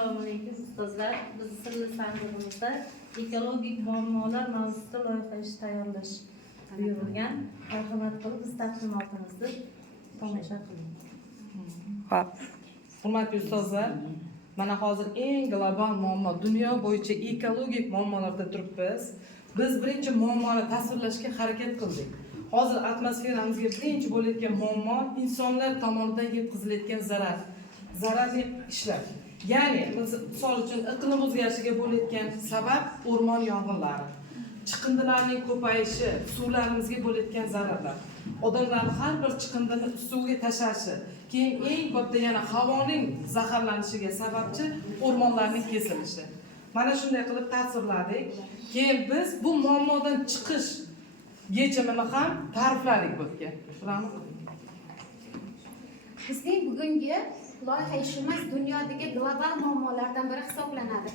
Assalomu alaykum ustozlar. Biz sirli sandig'imizda ekologik muammolar mavzusida loyiha ish tayyorlash buyurilgan. Marhamat qilib biz taqdimotimizni tomosha qiling. Xo'p. Hurmatli ustozlar, mana hozir eng global muammo dunyo bo'yicha ekologik muammolarda turibmiz. Biz birinchi muammoni tasvirlashga harakat qildik. Hozir atmosferamizga birinchi bo'layotgan muammo insonlar tomonidan yetkazilayotgan zararli ishlar. Ya'ni misol uchun iqlim o'zgarishiga bo'layotgan sabab o'rmon yong'inlari, chiqindilarning ko'payishi, suvlarimizga bo'layotgan zararlar, odamlarning har bir chiqindini suvga tashlashi, keyin eng katta yana havoning zaharlanishiga sababchi o'rmonlarning kesilishi. Mana shunday qilib tasvirladik. Keyin biz bu muammodan chiqish yechimini ham ta'rifladik bizga. Bizning bugungi loyiha ishimiz dunyodagi global muammolardan biri hisoblanadi.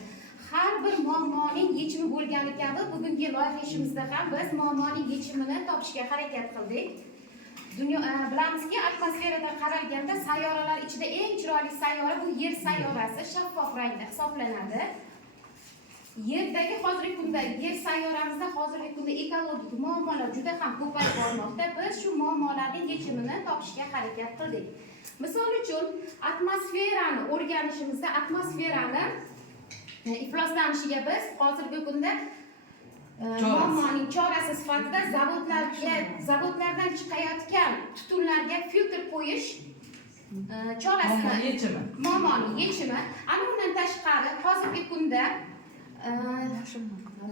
Har bir muammoning yechimi bo'lgani kabi bugungi loyiha ishimizda ham biz muammoning yechimini topishga harakat qildik. Bilamizki, atmosferada qaralganda sayyoralar ichida eng chiroyli sayyora bu Yer sayyorasi shaffof rangda hisoblanadi. Yerdagi hozirgi kunda Yer sayyoramizda hozirgi kunda ekologik muammolar juda ham ko'payib bormoqda. Biz shu muammolarning yechimini topishga harakat qildik. Misol uchun, atmosferani o'rganishimizda atmosferani ifloslanishiga biz hozirgi kunda muammoning chorasi sifatida zavodlardan chiqayotgan tutunlarga filtr qo'yish chorasini muammoning yechimi. Ana undan tashqari hozirgi kunda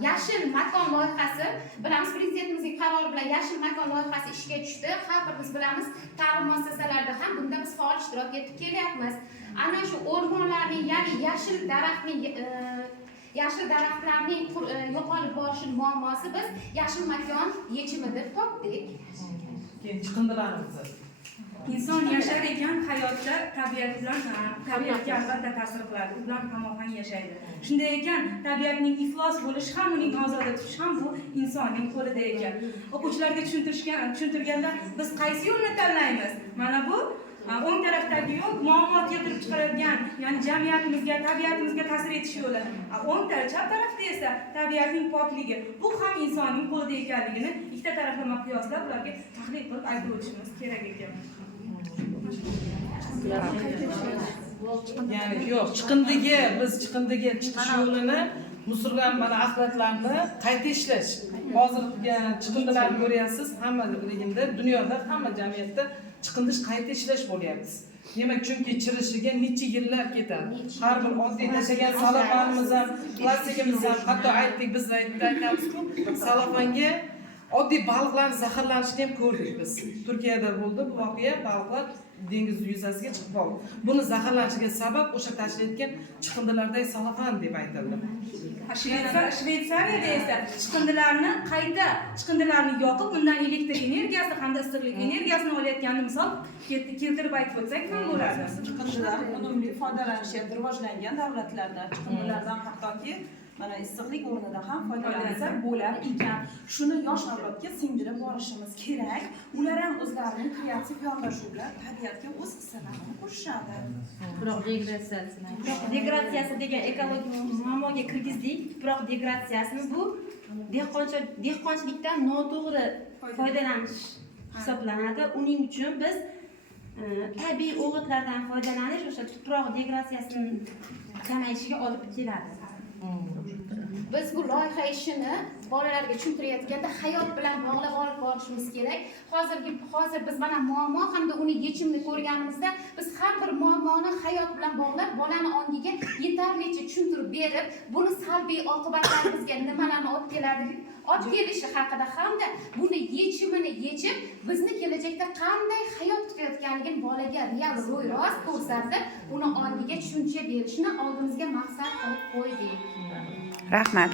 Yashil makon loyihasi, bilamiz prezidentimizning qarori bilan Yashil makon loyihasi ishga tushdi. Har birimiz bilamiz, ta'lim muassasalarida ham bunda biz faol ishtirok etib kelyapmiz. Ana shu o'rmonlarning, ya'ni yashil daraxtlarning yo'qolib borishi muammosi biz Yashil makon yechimi deb topdik. Keyin chiqindilarimiz. İnson yashar ekan hayotda tabiatga albatta ta'sir qiladi. U bilan hamohang yashaydi. Shunday ekan, tabiatning iflos bo'lishi ham, uning ozoda turishi ham bu insonning qo'lida ekan. O'quvchilarga tushuntirganda biz qaysi yo'lni tanlaymiz? Mana bu o'ng tarafdagi yo'l muammo keltirib chiqaradigan, ya'ni jamiyatimizga, tabiatimizga ta'sir etish yo'li. Chap tarafda esa tabiatning pokligi. Bu ham insonning qo'lida ekanligini ikkita taraflama qiyoslab ularga tahlil qilib aytib o'tishimiz kerak ekan. Ya'ni yo'q, chiqindiga chiqish yo'lini, musurgan mana axlatlarni qayta ishlash. Hozirgi chiqindilarni ko'ryapsiz, hamma dunyoda, hamma jamiyatda chiqindish qayta ishlash bo'lyapti. Demak, chunki chirishiga necha yillar ketadi. Har bir oddiy tashagan salafanimiz ham, plastikimiz ham, hatto aytdik, biz aytamiz-ku, salafanga oddiy baliqlarning zaharlanishini ham ko'rdik biz. Turkiyada bo'ldi bu voqea, baliqlar dengiz yuzasiga chiqib qoldi. Buni zaharlanishiga sabab o'sha tashlayotgan chiqindilardagi salafan deb aytildi. Shvetsariyada esa chiqindilarni yoqib, undan elektr energiyasi hamda issiqlik energiyasini olayotganini misol keltirib aytib o'tsak ham bo'ladi. Chiqindilar unumli foydalanishyapti rivojlangan davlatlarda. Chiqindilardan hattoki mana issiqlik o'rnida ham foydalansa bo'lar ekan. Shuni yosh avlodga singdirib borishimiz kerak. Ular ham o'zlarining kreativ yondashuv bilan tabiatga o'z hissalarini qo'shishadi. Biroq degradatsiyasi degan ekologik muammoga kirgizdik. Biroq degradatsiyasini bu dehqonchilikdan noto'g'ri foydalanish hisoblanadi. Uning uchun biz tabiiy o'g'itlardan foydalanish o'sha tuproq degradatsiyasini kamayishiga olib keladi. Biz bu loyiha ishini bolalarga tushuntirayotganda hayot bilan bog'lab olib borishimiz kerak. Hozir biz mana muammo hamda uni yechimini ko'rganimizda biz har bir muammoni hayot bilan bog'lab bolani ongiga yetarlicha tushuntirib berib, buni salbiy oqibatlarimizga nimalarni olib kelishi haqida hamda buni yechimini yechib, bizni kelajakda qanday hayot kutayotganligini bolaga real ro'y-rost ko'rsatib, uni ongiga tushuncha berishni oldimizga maqsad qilib qo'ydik. Rahmat.